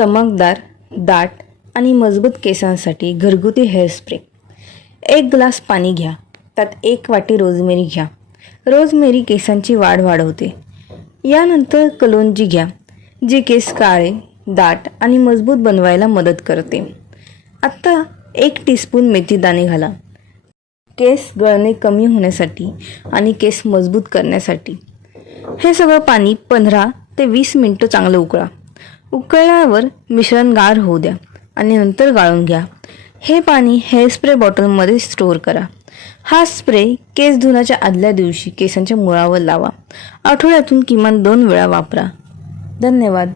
चमकदार, दाट आणि मजबूत केसांसाठी घरगुती हेअर स्प्रे. 1 ग्लास पाणी घ्या, त्यात 1 वाटी रोजमेरी घ्या. रोजमेरी केसांची वाढ वाढवते. यानंतर कलोंजी घ्या, जी केस काळे, दाट आणि मजबूत बनवायला मदत करते. आत्ता 1 टीस्पून मेथीदाणे घाला, केस गळणे कमी होण्यासाठी आणि केस मजबूत करण्यासाठी. हे सगळं पाणी 15 ते 20 मिनिटं चांगलं उकळा. उकळल्यावर मिश्रण गार होऊ द्या आणि नंतर गाळून घ्या. हे पाणी हेअर स्प्रे बॉटलमध्ये स्टोअर करा. हा स्प्रे केस धुण्याच्या आदल्या दिवशी केसांच्या मुळावर लावा. आठवड्यातून किमान 2 वेळा वापरा. धन्यवाद.